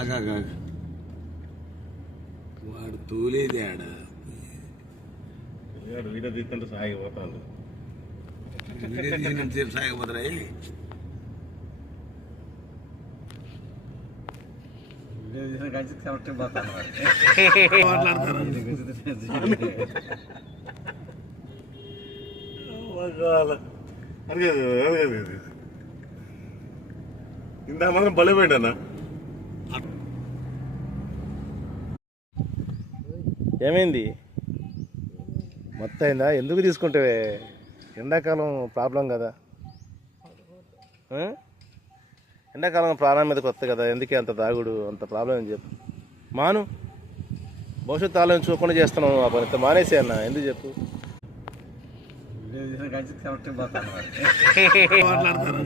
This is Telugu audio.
ఆగా వాడు తూలేది ఆడ వీడియో తీస్తుంటే సాగిపోతాడు. వీడియో తీసినంత సేపు సాగిపోతారా? ఇంత మాత్రం బలిపోయాడన్నా. ఏమైంది మొత్తం అయిందా? ఎందుకు తీసుకుంటే ఎండాకాలం ప్రాబ్లం కదా, ఎండాకాలం ప్రాణం మీద కొత్త కదా, ఎందుకే అంత తాగుడు అంత ప్రాబ్లం అని చెప్పు. మాను, భవిష్యత్తు ఆలోచించుకోకుండా చేస్తున్నావు ఆ పని, మానేసే అన్న. ఎందుకు చెప్పు. మాట్లాడతారు